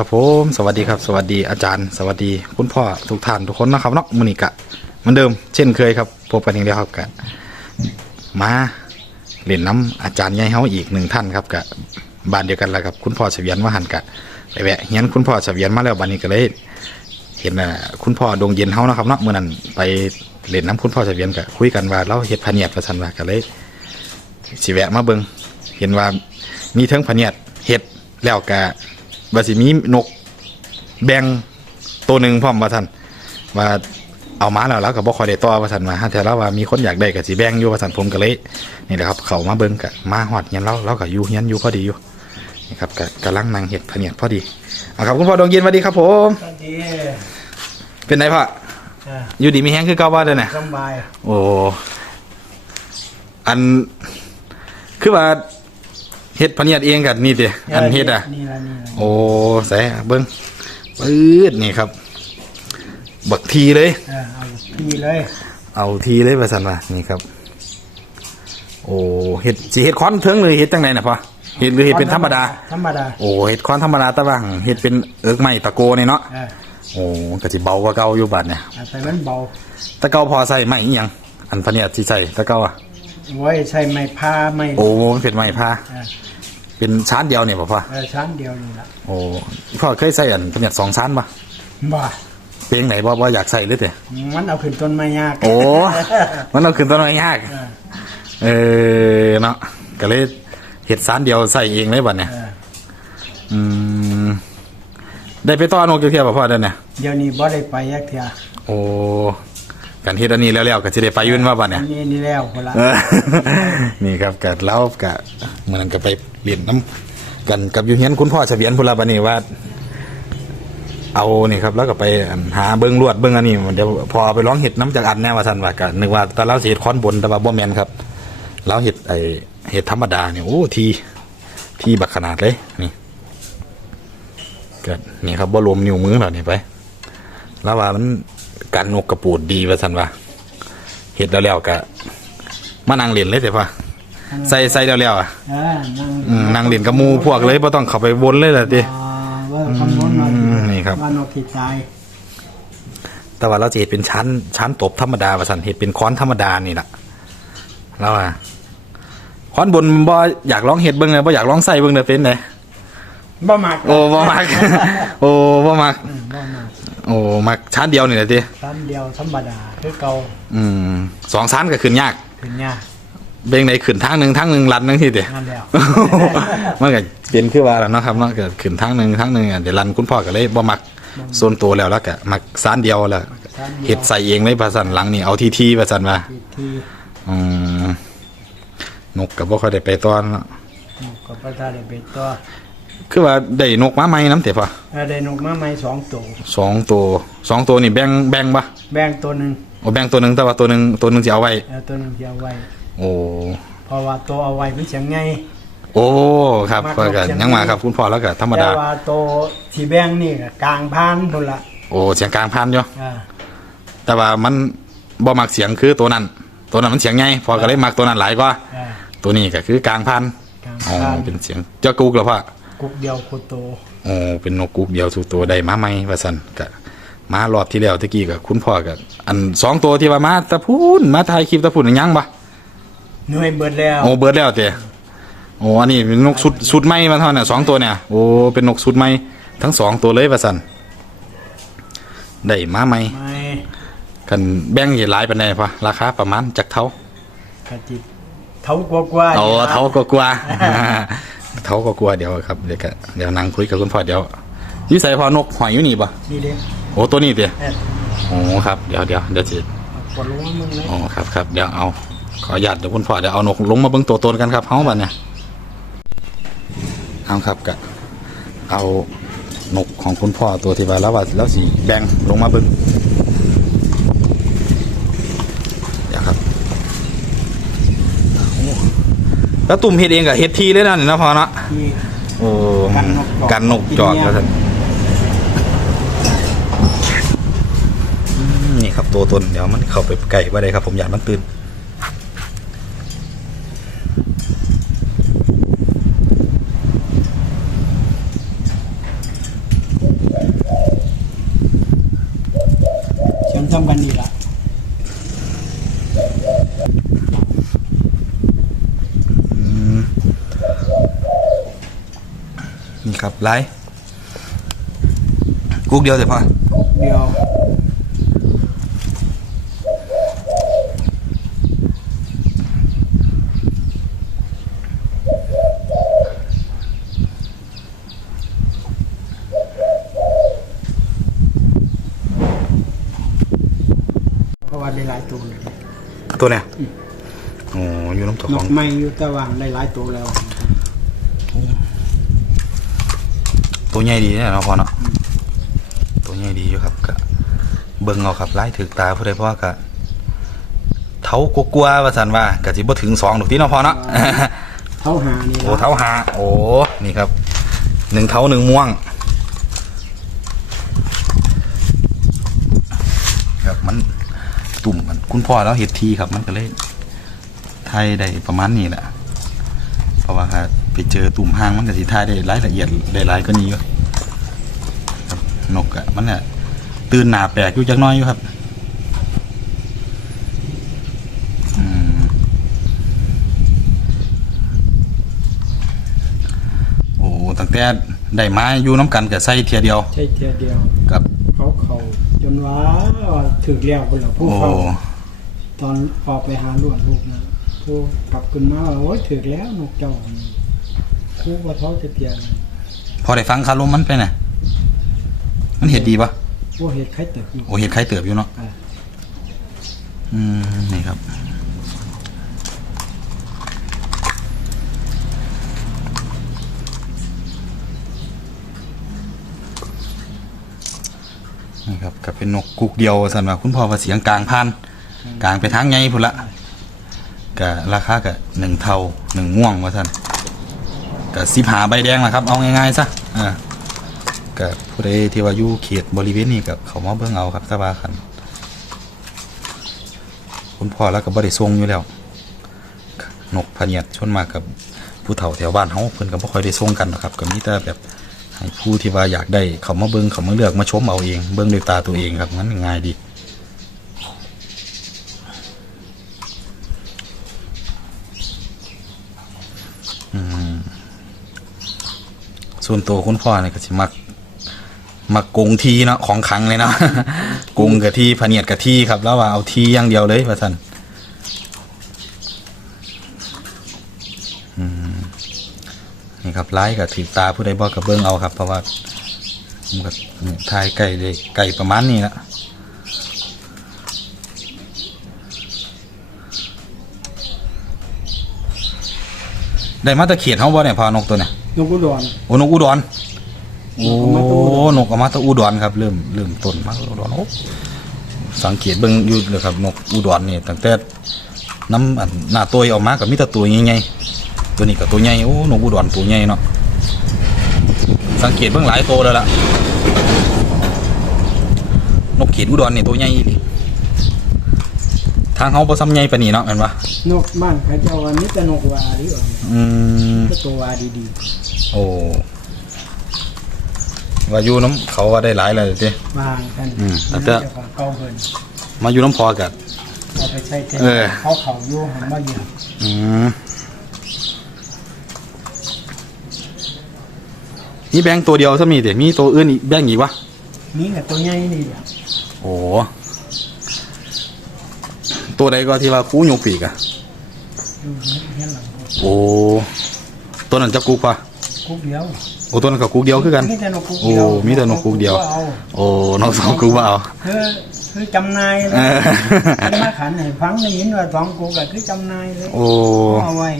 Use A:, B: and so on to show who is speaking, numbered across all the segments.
A: ครับผมสวัสดีครับ สวัสดีอาจารย์ สวัสดีคุณพ่อทุกท่านทุกคนนะครับเนาะมุนิกะเหมือนเดิมเช่นเคยครับพบกันอีกแล้วครับกะมาเล่นน้ำอาจารย์ใหญ่เฮาอีกหนึ่งท่านครับกะบ้านเดียวกันแล้วครับคุณพ่อเสวียนว่าหันกะไปแวะเฮียนคุณพ่อเสวียนมาแล้วบ้านนี้ก็เลย เห็นน่ะคุณพ่อดวงเย็นเฮานะครับเนาะเมื่อนั้นไปเล่นน้ำคุณพ่อเสวียนกะคุยกันว่าเราเฮ็ดพะเนียดประสันว่าก็เลยสิแวะมาเบิงเห็นว่ามีเทิงพะเนียดเห็ดแล้วกะ ว่าสิมีนกแบงตัวหนึ่งพร้อมว่าท่านว่าเอามาแล้วแล้วก็บ่ค่อยได้ต่อว่าท่านมาแต่แล้วว่ามีคนอยากได้ก็สิแบ่งอยู่ว่าท่านผมก็เลยนี่แหละครับ เขามาเบิงกะมาฮอดเฮียนเราเราก็อยู่เฮียนอยู่พอดีอยู่นี่ครับกะกำลังนั่งเห็ดพะเนียดพอดีเอาครับคุณพ่อดวงเย็นสวัสดีครับผม
B: สวัสดี
A: เป็นไงพ่อ
B: อ่า
A: อยู่ดีมีแห้งคือเก่าว่าเด้อน่ะ
B: สำบาย
A: โอ้อันคือว่า เฮ็ดพะเนียดเองกันนี่เด้อันเฮ็ดอะ
B: นี่ละนี่ละ
A: โอ้ใส่เบิ่งปื๊ดนี่ครับ บักทีเลย
B: เออเอาพี่เลย
A: เอาทีเลยว่าซั่นว่านี่ครับ โอ้เฮ็ดสิเฮ็ดค้อนเทิงเลยเฮ็ดจังไดน่ะพ่อเฮ็ดหรือเฮ็ดเป็นธรรมดา
B: ธรรมดา
A: โอ้เฮ็ดค้อนธรรมดาแต่ว่าเฮ็ดเป็นเอิกไม้ตะโกนี่เนาะ
B: เออ
A: โอ้ก็สิเบากว่าเก่าอยู่บัดเนี่ย
B: เอาแต่มันเบา
A: แตะเก่าพอใส่ไม้อีหยังอันพะเนียดสิใส่แตะเก่าอะ
B: ไว้ใช้ไม้ผ้าไม้
A: โอ้มันเป็นไม้ผ้า
B: เออ
A: เป็นชั้นเดียวเนี่ยป่ะพ่อ
B: เออชั้นเดียวนี่ละ
A: โอ้พ่อเคยใส่อันเป็นอย่างสองชั้นป่ะ
B: บ่า
A: เพลงไหนบ่บ่อยากใส่เลยเถอะ
B: มันเอาขึ้นต้นไม้ยาก
A: โอ้มันเอาขึ้นต้นไม้ยาก
B: เออ
A: เออเนาะก็เลยเห็ดชั้นเดียวใส่เองเลยบัดเนี่ย
B: เออ
A: อืมได้ไปต้อนกเทียบป่ะพ่อเด้อเนี่ย
B: เดี๋ยวนี้บ่ได้ไปยักเถีย
A: โอ้ กันเฮ็ดอันนี้แล้วๆก็สิได้ไปอยืนว่าบัดเนี่ย
B: อันนี่นี่แล้วคนละ
A: เออนี่ครับกัเล้ากับเมื่อนั้นก็ไปเรียนน้ำกันกับอยูเฮียนคุณพ่อเฉวียนพุนละบันนี่ว่า เอานี่ครับ แล้วก็ไปอั่นหาเบิ้งลวดเบิ้งอันนี้เดี๋ยวพอไปร้องเห็ดน้ำจากอันแน่ว่าสันว่าก็นึกว่าแต่เราสิเห็ดค้อนบนแต่ว่าบ่แมนครับเราเห็ดไอเห็ดธรรมดาเนี่ยโอ้ทีทีบักขนาดเลยนี่ก็นี่ครับบ่รวมนิ้วมือเรานี่ไป แล้วว่ามัน กันนกกระปูดดีว่าสันว่าเห็ดแล้วๆก็มานั่งเล่นเลยเดี๋ยวพ่อใส่ใส่แล้วๆอะ
B: เออนั่ง
A: อืมนั่งเล่นกับหมูพวกเลยบ่ต้องเข้าไปวนเลยล่ะติ
B: อ่าว่าคำนวณมา
A: อืมนี่ครับ
B: ว่านกที่ตาย
A: แต่ว่าเราจะเห็ดเป็นชั้น ชั้นตบธรรมดาว่าสันเห็ดเป็นค้อนธรรมดานี่แหละแล้วว่าค้อนบนบ่อยากลองเห็ดเบิ่งเลยบ่อยากลองใส่เบิ่งเลยเป็นไง
B: บ่มัก
A: โอ้บ่มัก โอ้บ่มัก
B: อืมบ่มัก
A: โอ้มักชั้นเดียวนี่แหละติ
B: ชั้นเดียวธรรมดาคือเก่า
A: อืมสองชั้นก็ขึ้นยาก
B: ขึ้นยาก
A: เบ่งไหนขึ้นทางหนึงทางหนึงลัดหนึงทีเดียว
B: นั่นแล้ว
A: มันก็เป็นคือว่าแล้วเนาะครับเนาะเกิดขึ้นทางหนึงทางหนึงอะเดี๋ยวรันคุณพ่อก็เลยบ่มักส่วนตัวแล้วแล้วก็มักชั้นเดียวแล้ว
B: ชั้นเดียว
A: เฮ็ดใส่เองเลยว่าซั่นหลังนี่เอาทีทีว่าซั่นว่า
B: ที่ที่
A: อืมนกกับบ่ค่อยได้ไปต้อนเนาะ
B: นกกับปลาตาได้เบ็ดตัว
A: คือว่าได้นกมาใหม่น้ำเตะปะ
B: เออได้นกมาใหม่สองตัว
A: สองตัวสองตัวนี่แบ่งแบ่งปะ
B: แบ่งตัวหนึ่ง
A: โอ้แบ่งตัวหนึงแต่ว่าตัวหนึงตัวหนึงสิเอาไว้
B: เออตัวหนึ่งที่เอาไว้
A: โอ้
B: เพราะว่าตัวเอาไว้มันเสียงไง
A: โอ้ครับ
B: มาก
A: ก็
B: นกเสียง
A: ยังมาครับคุณพ่อแล้วก็ธรรม
B: แต่
A: ดา
B: ว่าตัวที่แบ่งนี่ก็กลางพานพุ่นละ
A: โอ้เสียงกลางพันอยู่
B: อ่า
A: แต่ว่ามันบ่มักเสียงคือตัวนั้น ตัวนั้นมันเสียงไงพอก็เลยมักตัวนั้นหลายกว่า
B: อ่า
A: ตัวนี้ก็คือกลางพัน
B: กลาง
A: อ๋อ
B: พาน
A: เป็นเสียงเจ้ากุกเหรอพ่อ
B: กุกเดียวคุโต
A: โอ้เป็นนกกุกเดียวสู่ตัวได้มาใหม่ว่าซั่นก็มารอบที่แล้วตะกี้ก็คุณพ่อก็อันสองตัวที่ว่ามาตะพูนมาถ่ายคลิปตะพูนยังบ่
B: หน่วยเบิดแล้ว
A: โอ้เบิร์ดแล้วเตะโอ้อันนี้เป็นนกสุดสุดไม้มาเท่านั้นสองตัวเนี่ยโอ้เป็นนกสุดไม้ทั้งสองตัวเลยว่าสันได้มาไหม
B: ไม่
A: กันแบ่งเหตุหลายปานใดพอราคาประมาณจักเท่ากะ
B: จิตเท่ากว่ากว่า
A: เอาเท่าก็กลัว เท่าก็กลัวเดี๋ยวครับเดี๋ยวก็เดี๋ยวนั่งคุยกับคุณพ่อเดี๋ยวอยิ่ใส่พอนกหอยอยู่นี่ปะ
B: นี่เด้
A: โอ้ตัวนี้เตะ
B: เอ็ด
A: โอ้ครับเดี๋ยวเดี๋ยวเดี๋ยวจิ
B: เอากดลงมามึงเลย
A: โอ้ครับครับเดี๋ยวเอาขออนุญาตเดี๋ยวคุณพ่อเดี๋ยวเอานกลงมาเบิ้งตัวตนกันครับเฮาบัดเนี่ยเอาครับกะเอานกของคุณพ่อตัวที่ว่าแล้วว่าแล้วสีแบ่งลงมาเบิ้ง แล้วตุ่มเฮ็ดเองกับเฮ็ดทีเลยนะนี่นะพอนะโอ้
B: กันนกจอ
A: ดนนแล้วท่านนี่ครับตัวตนเดี๋ยวมันเข้าไปไก่ว่าได้ครับ ผมอยากมันตื่นเชื่
B: อมกันดีละ
A: นี่ครับไลฟ์กุ๊กเดียวเสร็จพ่อ
B: เดียวเพราะว่าได้หลายตัวเลย
A: ตัวเนี่ยโอ้อยู่น้ำตก
B: น
A: ของ
B: กไม่อยู่แต่ว่างได้หลายตัวแล้ว
A: ตัวใหญ่ดีเนี่ยเนาะพ่อเนาะตัวใหญ่ดีอยู่ครับก็เบิ่งเอาครับไล่ถือตาผู้ใดเพราะว่าก็เท้ากลัวๆว่าสันว่าก็สิบ่ถึงสองดอกที่เนาะพ่อเนาะ
B: เท้าหานี่
A: โอ้
B: ละ
A: เท้าหาโอ้นี่ครับหนึ่งเท้าหนึ่งม่วง ครับมันตุ่มมันคุณพ่อแล้วเห็ดทีครับมันก็เลยไทยได้ประมาณนี้แหละเพราะว่าถ้า ไปเจอตุ่มห้างมันก็สิทายได้รายละเอียดได้หลายก็นี้อยู่ครับนกอะมันเนี่ยตื่นหนาแปลกอยู่จักหน้อยอยู่ครับอืมโอ้ตั้งแต่ได้มาอยู่น้ำกันกับใส่เทียเดียว
B: ใช่เทียเดียว
A: กับ
B: เขาเขาจนว่าถึกแล้วคนละผู้
A: โอ้
B: เฝ้าตอนออกไปหาล้วนลูกนะผู้กลับขึ้นมาว่าโอ้ยถึกแล้วนกเจ้านี่ ครูว่าเขาจะเตียน
A: พอได้ฟังคารมมันไปน่ะ มันเห็ดดีปะ
B: ผู้เห็ดไข่เติบอยู่
A: โอ้เห็ดใครเติบอยู่เนาะ
B: อ่า
A: อืมนี่ครับ นี่ครับก็เป็นนกกุกเดียวสันว่าคุณพ่อว่าเสียงกลางพันกลางไปทางไงพุ่นละก็ราคาก็หนึ่งเท่าหนึ่งม่วงว่าสัน ก็สิบหาใบแดงละครับ เอาง่ายๆซะอ่าก็ผู้ใดที่ว่าอยู่เขตบริเวณนี้กับเขามาเบิ่งเอาครับสบาคันคุณพ่อแล้วก็บบริทรงอยู่แล้วนกพเนียดชนมากับผู้เฒ่าแถวบ้านเฮาเพิ่นก็บ่ค่อยได้ส่งกันหรอกครับก็มีแต่แบบให้ผู้ที่ว่าอยากได้เขามาเบิ่งเขามาเลือกมาชมเอาเอง เบิ่งด้วยตาตัวเองครับงั้นง่ายดี ส่วนตัวคุณพ่อเนี่ยก็สิมักมักกงทีเนาะของขังเลยเนาะ กงกับที่พะเนียดกับที่ครับ แล้วว่าเอาทีอย่างเดียวเลยว่าท่านนี่ครับไล่กับถือตาผู้ใดบอกกับเบิ้งเอาครับ เพราะว่ามันก็ทายไก่เลยไก่ประมาณนี้ละได้มาตะเขียดเขาบ่เนี่ยพอนกตัวเนี่ย
B: นกอุดร
A: โอ้นกอุดรโอ้
B: นกอมตะอุดร
A: นกอมตะอุดรครับ เริ่มเริ่มต้นมาอุดรโอ้สังเกตเบิ่งอยู่เลยครับ นกอุดรนี่ตั้งแต่น้ำอันหน้าตัวออกมากับมีแต่ตัวใหญ่ๆตัวนี้ก็ตัวใหญ่โอ้นกอุดรตัวใหญ่เนาะสังเกตเบิ่งหลายตัวแล้วล่ะนกเขียดอุดรนี่ตัวใหญ่อีหลี ทางเขาบ่ซ้ำใหญ่ปานนี้เนาะเห็นปะ
B: นกบ้านเขาเจ้าวันนี้แต่นกวาหรือเปล่า
A: อืม
B: ก็ตัววาดี
A: โอ้ว่าอยู่น้ำเขาว่าได้หลายเลยเด้
B: ๆวางกัน
A: อืมแล้
B: แล้วว
A: ก็
B: ก็ของเก่าเพิ่น
A: มาอยู่น้ำพอกัด
B: เอาไปใช้แทน
A: เออ
B: เขาเขาอยู่หันมาเหยียบ
A: อืมนี่แบงค์ตัวเดียวถ้ามีเดี๋ยวมีตัวอื่นอีกแบงค์อีกวะ
B: นี่กับตัวใหญ่นี่แหละ
A: โอ้ ตัวใดก็ที่ว่าคูโยปีกอะ
B: ดูเห็นหลัง
A: โอ้ตัวนั้นจะกุกปะ
B: กุ๊กเดียว
A: โอ้ตัวนั้นกับกุกเดียวคือกัน
B: มีแต่นกกุ๊ก
A: โอ้
B: เดียว
A: มีแต่นกกุ๊กเดียว
B: อา
A: โอ้น้องสองกุกว่าเอา
B: คือคือจำนายเลย
A: เออ
B: อันมาขันให้ฟังได้ยินว่าสองกูก็คือจำนายเลย
A: โอ้
B: เอาไว้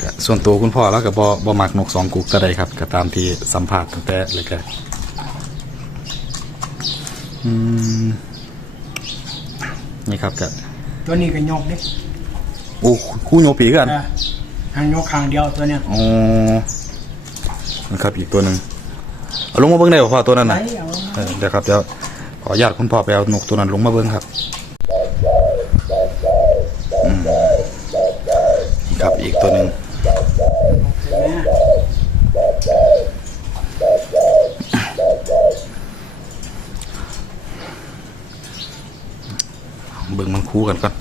A: ก็ส่วนตัวคุณพ่อแล้วก็บ่บ่มักนกสองกุกก็ได้ครับก็ตามที่สัมภาษณ์ตั้งแต่เลยก็อืม นี่ครับก็
B: ตัวนี้ก็ยกเด้
A: โอ้คู่โยปีกัน
B: อะหางยกข้างเดียวตัวเนี้ย
A: อ๋อนะครับอีกตัวหนึ่งเอาลงมาเบิ้งได้บ่พ่อตัวนั้น
B: ไหน
A: นะ
B: เอา
A: เออเดี๋ยวครับเดี๋ยวขออนุญาตคุณพ่อไปเอานกตัวนั้นลงมาเบิ้งครับอืมนี่ครับอีกตัวหนึ่ง
B: เห็นไหม
A: ค เบิ่งมันคู่กันก่อน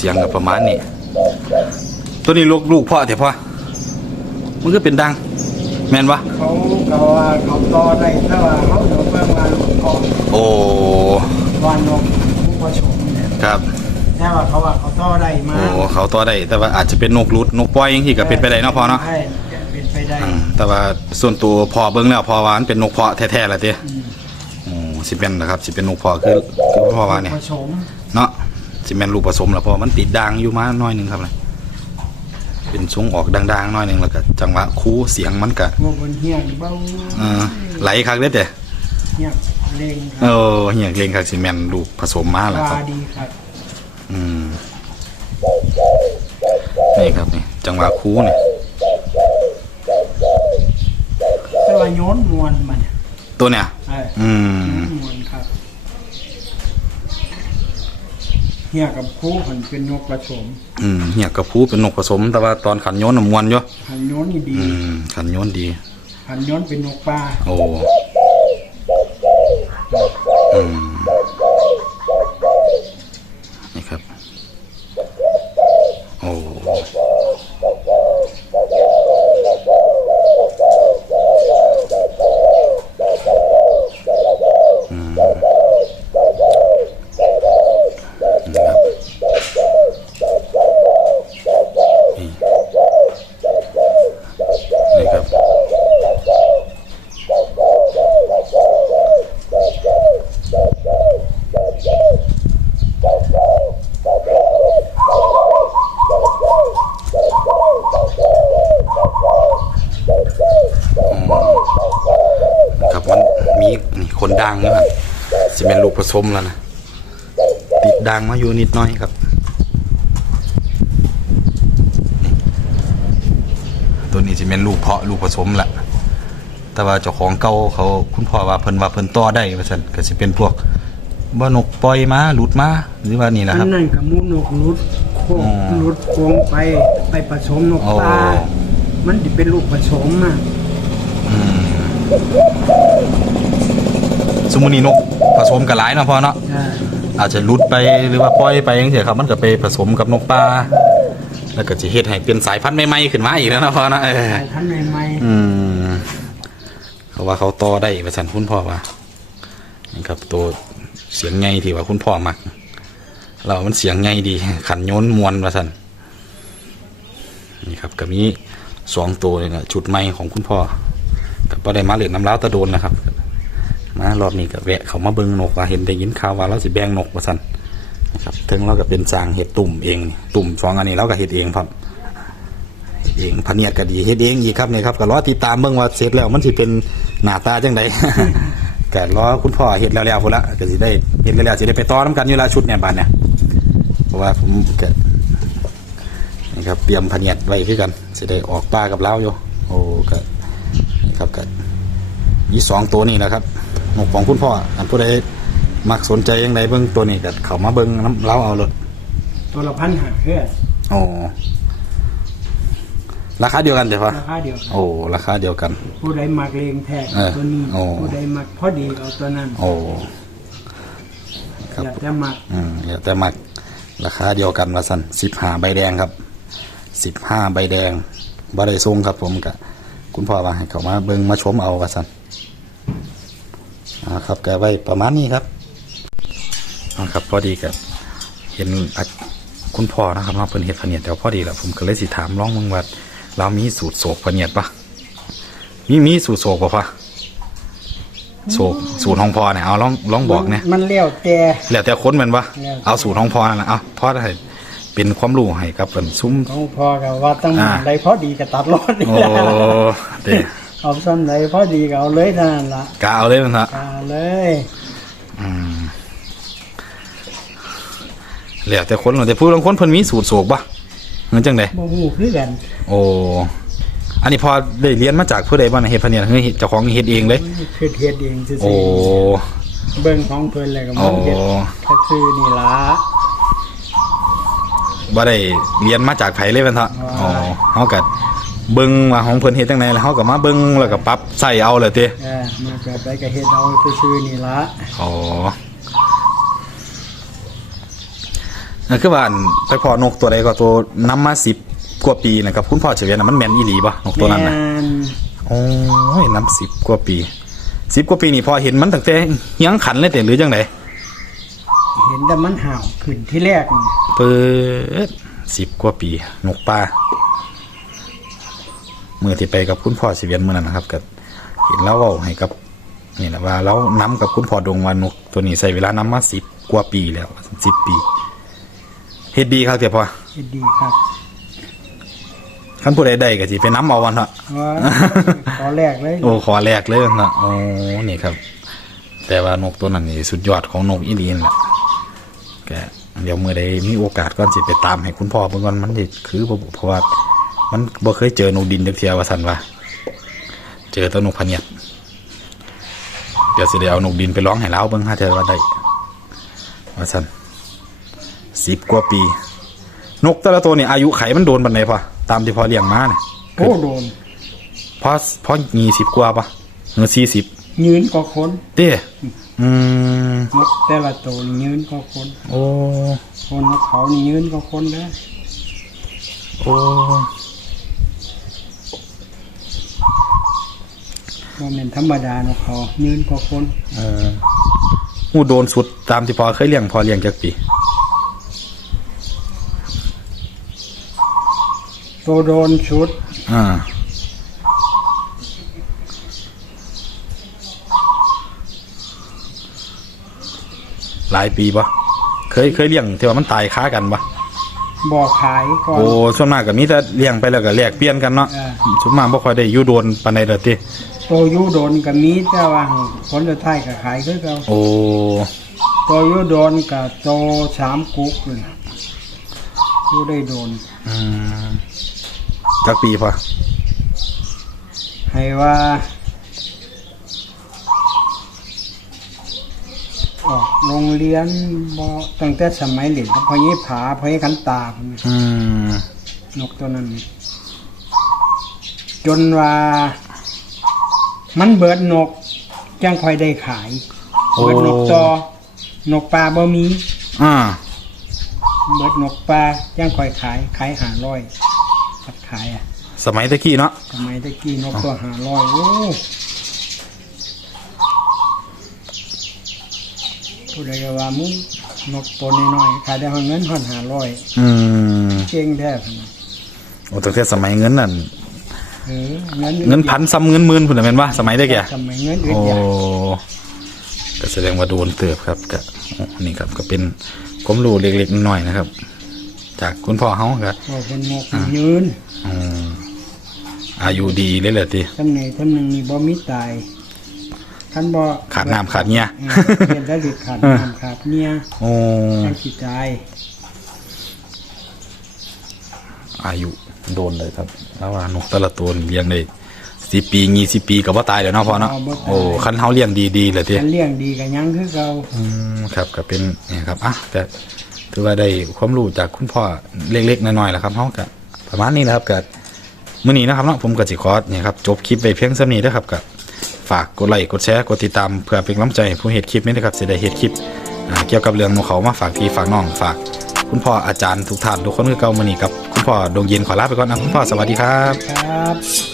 A: สียงก็ประมาณนี้ ตัวนี้ลูกลูกพ่อเถอะพ่อ มันก็เป็นดัง แม่นวะ
B: เขาก็ว่าเขาต่อได้ถ้าว่าเขาเดี๋ยวเพิ่มมาก่อน
A: โอ้
B: วานนกผู้ผสมเนี่ย
A: ครับ
B: แต่ว่าเขาว่าเขาต่อได้มา
A: โอ้เขาต่อได้แต่ว่าอาจจะเป็นนกรุดนกปล่อยยังที่ก็เป็นไปได้เนาะพ่อเนาะ
B: ใช่เป็นไปได้
A: อืมแต่ว่าส่วนตัวพอเบิ่งแล้วพอว่ามันเป็นนกเพาะแท้ๆล่ะเด้โอ้สิเป็นนะครับสิเป็นนกเพาะคือคือพ่อว่าเนี่ย
B: ผสม
A: เนาะ สิแม่นลูกผสมแล้วเพราะว่ามันติดด่างอยู่มาหน่อยหนึงครับนะเป็นทรงออกดังๆหน่อยหนึงแล้วก็จังหวะคูเสียงมันก็
B: พวกมันเฮี้ยงเบ้า
A: เออไหลคักเด้อแต่
B: เฮี้ยงเล่งค
A: เอ
B: รับ
A: อเฮียเลงคักสิแม่นลูกผสมมาแล้วครับ
B: ว่าดีครับ
A: อืมนี่ครับนี่จังหวะคูนี่
B: แต่ว่าโยนมวนมันเนี่ย
A: ตัวเนี่ย
B: ใช่
A: อืม
B: มวนครับ เฮี้ยกับคู่มันเป็นนกผสม
A: อืมเฮียกับคูเป็นนกผสม แต่ว่าตอนขันโยนน่ะมวนอยู่
B: หันโยนนี่ดี
A: อืมขันโยนดี
B: หันโยนเป็นนกปลา
A: โอ้อืมนี่ครับ โอ้อืมนะครับนี่นี่ครับ ครับมันมีนี่คนดังนะครับ สิเป็นลูกผสมแล้วนะ ติดดังมาอยู่นิดหน้อยครับนี่ตัวนี้สิเป็นลูกเพาะลูกผสมแหละ แต่ว่าเจ้าของเก่าเขาคุณพ่อว่าเพิ่นว่าเพิ่นต่อได้ว่าซั่นก็สิเป็นพวกบ่นกปล่อยมาหลุดมาหรือว่านี่แหละ
B: อั
A: ครับ
B: นนั้นกับมูนกรุดโคก
A: อ๋อ
B: รุดโคงไปไปผสมนก
A: โอ้
B: ปลามันจะเป็นลูกผสมอะ
A: อืมสมมุตินี้นก ผสมกับหลายเนาะพ่อเนาะ
B: ใช่
A: อาจจะหลุดไปหรือว่าปล่อยไปจังซี่ครับมันก็ไปผสมกับนกป่าแล้วก็จะเฮ็ดให้เป็นสายพันธุ์ใหม่ๆขึ้นมาอีกแล้วนะพ่อนะเออ
B: สายพันธุ์ใหม่
A: อืมเขาว่าเขาต่อได้ประสันคุณพ่อว่านี่ครับตัวเสียงไงที่ว่าคุณพ่อมัก เรามันเสียงไงดี ขันโยนมวนประสันนี่ครับก็มีสองตัวเลยนะชุดใหม่ของคุณพ่อกับพอได้มาเหรียญน้ำล้าวตะโดนนะครับ มารอบนี้ก็แวะเขามาเบิงนกว่าเห็นได้ยินข่าวว่าเราสิแบ่งนกประสันนะครับถึงเราก็เป็นจางเห็ดตุ่มเองตุ่มฟองอันนี้เราก็เห็ดเองครับเฮ็ดเองพเนียดก็ดีเฮ็ดเองอีกครับเนี่ยครับก็รอติดตามเบิ่งว่าเสร็จแล้วมันสิเป็นหน้าตาจังไดก็รอคุณพ่อเฮ็ดแล้วๆพุ่นละก็สิได้เฮ็ดแล้วๆสิได้ไปต่อนํกันอยู่ละชุดเนี่ยบาดเนี่ยเพราะว่าผมก็นี่ครับเตรียมพเนียดไว้คือกันสิได้ออกป้ากับเราอยู่โอ้ก็นี่ครับก็มีสองตัวนี่แหละครับ นกของคุณพ่ออันผู้ใดมักสนใจยังไงเบิ่งตัวนี้ก็เข้ามาเบิ่งน้ำเล้าเอาเลย
B: ๆตัวละพันหาเพื่อ
A: โอ้ราคาเดียวกันเดี๋ยวพอ
B: ราคาเดียวกัน
A: โอ้ราคาเดียวกัน
B: ผู้ใดมักเลงแท้
A: เออ
B: ตัวนี้
A: โอ้
B: ผู้ใดมักพอดีเอาตัวนั้น
A: โอ้ครับ
B: อยากจะมัก
A: อืมแล้วแต่มักราคาเดียวกันว่าสันสิบห้าใบแดงครับสิบห้าใบแดงบ่ได้ทรงครับผมกะคุณพ่อว่าให้เขามาเบิ่งมาชมเอาว่าซั่น อ่าครับก็ไว้ประมาณนี้ครับอ่าครับพอดีกับเห็นอะคุณพ่อนะครับว่าเพิ่นเฮ็ดพะเนียดแต่ว่าพอดีแล้วผมก็เลยสิถามลองมึงว่าเรามีสูตรโศกพะเนียดปะมีมีสูตรโศกปะพะโศกสูตรของพ่อเนี่ยเอาลองลองบอกเนี่ย
B: มันเลี้ยวแต่
A: แล้วแต่คนแมันปะ
B: แล้วแต่
A: เอาสูตรของพ่อนั่นแหละเอาพ่อให้เป็นความรู้ให้กับเพิ่นซุ้ม
B: ของพอกับว่าตั้ง
A: อ่า
B: ใดพอดีก็ตัดรถนี่
A: โอ้
B: แหละ
A: เด้
B: เอาซ้ำใดพอดีก็เอาเลยเท่านั้นละ
A: กาเอาเลยมันฮะ
B: เอาเลย
A: อืมแล้วแต่คนแล้วแต่ผู้บางคนเพิ่นมีสูตรโศกปะเงินจังได
B: บ่ฮู้คือกัน
A: โอ้ อันนี้พอได้เรียนมาจากผู้ใดบ้างเฮ็ดพะเนียดเฮ้ยเจ้าของเฮ็ดเองเลย
B: คือเฮ็ดเองซื่อ
A: โอ้
B: ๆเบิ่งของเพิ่นแล้วก็
A: โอ้
B: มันเฮ็ดก็คือนี่ล่ะ
A: บ่ได้เรียนมาจากไผเลยแม่นเถาะอ๋อเฮาก็ เบิ่งว่าของเพิ่นเฮ็ดจังไดแล้วเฮาก็มาเบิ่งแล้วก็ปรับใส่เอาเลยติ
B: เออมาเกิดไปก็เฮ็ดเอาซื่อๆนี่ล่ะ
A: อ๋อนั่นคือว่าอันไปพอนกตัวใดก็ตัวนำมา10กว่าปีนะครับคุณพ่อเฉลียนน่ะมันแม่นอีหลีบ่นกตัวนั้นน่ะ
B: แม่น
A: โอ้ยนำ10กว่าปี10กว่าปีนี่พอเห็นมันตั้งแต่ยังขันเลยแต่หรือจังได
B: เห็นแต่มันห่าวขึ้นที่แรกนี่
A: เปิด10กว่าปีนกป่าเมื่อที่ไปกับคุณพ่อสิเวียนมื้อนั้นนะครับก็เห็นแล้วเว้าให้กับนี่แหละว่าเรานำกับคุณพ่อดวงวานกตัวนี้ใช้เวลานำมา10กว่าปีแล้ว10ปีเฮ็ดดีครับเดี๋ยวพอ
B: เฮ็ดดีครับ
A: คันผู้ใดได้ก็สิไปนำเอาวันเถอะ
B: ว่าตอนแรกเลย
A: โอ้ขอแรกเลยนะโอ้นี่ครับ แต่ว่านกตัวนั้นนี่สุดยอดของนกอีลีนแหละแกเดี๋ยวเมื่อใดมีโอกาสก็สิไปตามให้คุณพ่อเบิ่งก่อนมันสิคือบ่เพราะว่า มันบ่เคยเจอนกดินจักเทียว่าซั่นว่าเจอแตัวนกพะเนียดเดี๋ยวสิได้เอานกดินไปร้องให้เล้าเบิ่งหาเจอว่าได้ว่าซั่น10กว่าปี นกแต่ละตัวนี่อายุไขมันโดนบันไดพอตามที่พ่อเลี้ยงมาเนี่ย
B: โอ้โดน
A: พอพอยี่สิบกว่าปะเงินสี่สิบ
B: ยืนก็คน
A: เต้อืม
B: นกแต่ละตัวนี่ยืนก็คน
A: โอ้
B: คนนกเขานี่ยืนก็คนนะ
A: โอ้
B: บ่แม่นธรรมดานกเขายืนก็คน
A: เออหูโดนสุดตามที่พอเคยเลี้ยงพอเลี้ยงจากปี
B: ตัวโดนชุด
A: อ่าหลายปีปะเคยเคยเลี้ยงที่ว่ามันตายค้ากันปะ
B: บ่อขายก่อน
A: โอ้ส่วนมากก็มีแต่เลี้ยงไปแล้วก็แลกเปลี่ยนกันเนาะ
B: อ่า
A: ส่วนมากบ่ค่อยได้อยู่โดนปานใดเด้อติ
B: ตัวอยูโดนก็มีแต่ว่าผลสุดท้ายก็ขายคือเก่า
A: โอ้
B: ตัวอยูโดนกับโตสามกุ๊กเลยอยูได้โดน
A: อืมจักปีพอ
B: ให้ว่า ออกโรงเรียนบ่ตั้งแต่สมัยเด็กกับพอยี่ผาพอยี่ขันตาพุ่นน่ะ
A: อืม
B: นกตัวนั้น จนว่า มันเบิดนกจังค่อยได้ขาย
A: โอ้
B: เบิดนกต่อนกปลาบ่มี
A: อ่า
B: เบิดนกปลาจังค่อยขาย ขายหาร้อยพัดขายอะ
A: สมัยตะกี้เนาะ
B: สมัยตะกี้นกตัวหาร้อยโอ้ผู้ใดก็ว่ามึงนกตัวน้อยๆขายได้หอเงินหอนหาร้อย
A: อืม
B: เก่งแท้พุ่นน่ะ
A: โอ้ตั้งแต่สมัยเงินนั่น
B: เออเงิน
A: เงินพันซ้ำเงินหมื่นพุ่นน่ะแม่นบ่สมัยตะกี้
B: สมัยเงินอื่น
A: โอ้
B: อย่าง
A: ก็แสดงว่าโดนเติบครับก็โอ้นี่ครับก็เป็นความรู้เล็กๆน้อยๆนะครับ จากคุณพ่อเฮาก็
B: พอเป็นนกยืน
A: อืมอายุดีเลยแหละติ
B: ทำไหนทำหนึ่งนี่บ่มีตายคันบ่
A: ขาดน้ำขาดเงี้ย
B: เออเห็นได้ดิขาดน้ำขาดเนี่ย
A: โอ้
B: จังสิตาย
A: อายุ โดนเลยครับแล้วว่านกแต่ละตัวนี่เลี้ยงได้สิปียี่สิบปีก็บ่ตายแล้วเนาะพ่อเนาะโอ้คันเฮาเลี้ยงดีๆเลยที
B: คันเลี้ยงดีก็ยังคือเก่า
A: อืมครับก็เป็นเนี่ยครับอะแต่ถือว่าได้ความรู้จากคุณพ่อเล็กๆน้อยๆแหละครับเฮาก็ประมาณนี้นะครับก็มื้อนี้นะครับเนาะผมก็สิขอเนี่ยครับจบคลิปไปเพียงเท่านี้นะครับก็ฝากกดไลค์กดแชร์กดติดตามเพื่อเป็นกำลังใจให้ผู้เฮ็ดคลิปนี้นะครับสิได้เฮ็ดคลิปอ่าเกี่ยวกับเรื่องนกเขามาฝากพี่ฝากน้องฝาก คุณพ่ออาจารย์ทุกท่านทุกคนคือเก่ามานี่กับคุณพ่อดวงเย็นขอลาไปก่อนนะคุณพ่อสวัสดีครับ
B: ครับ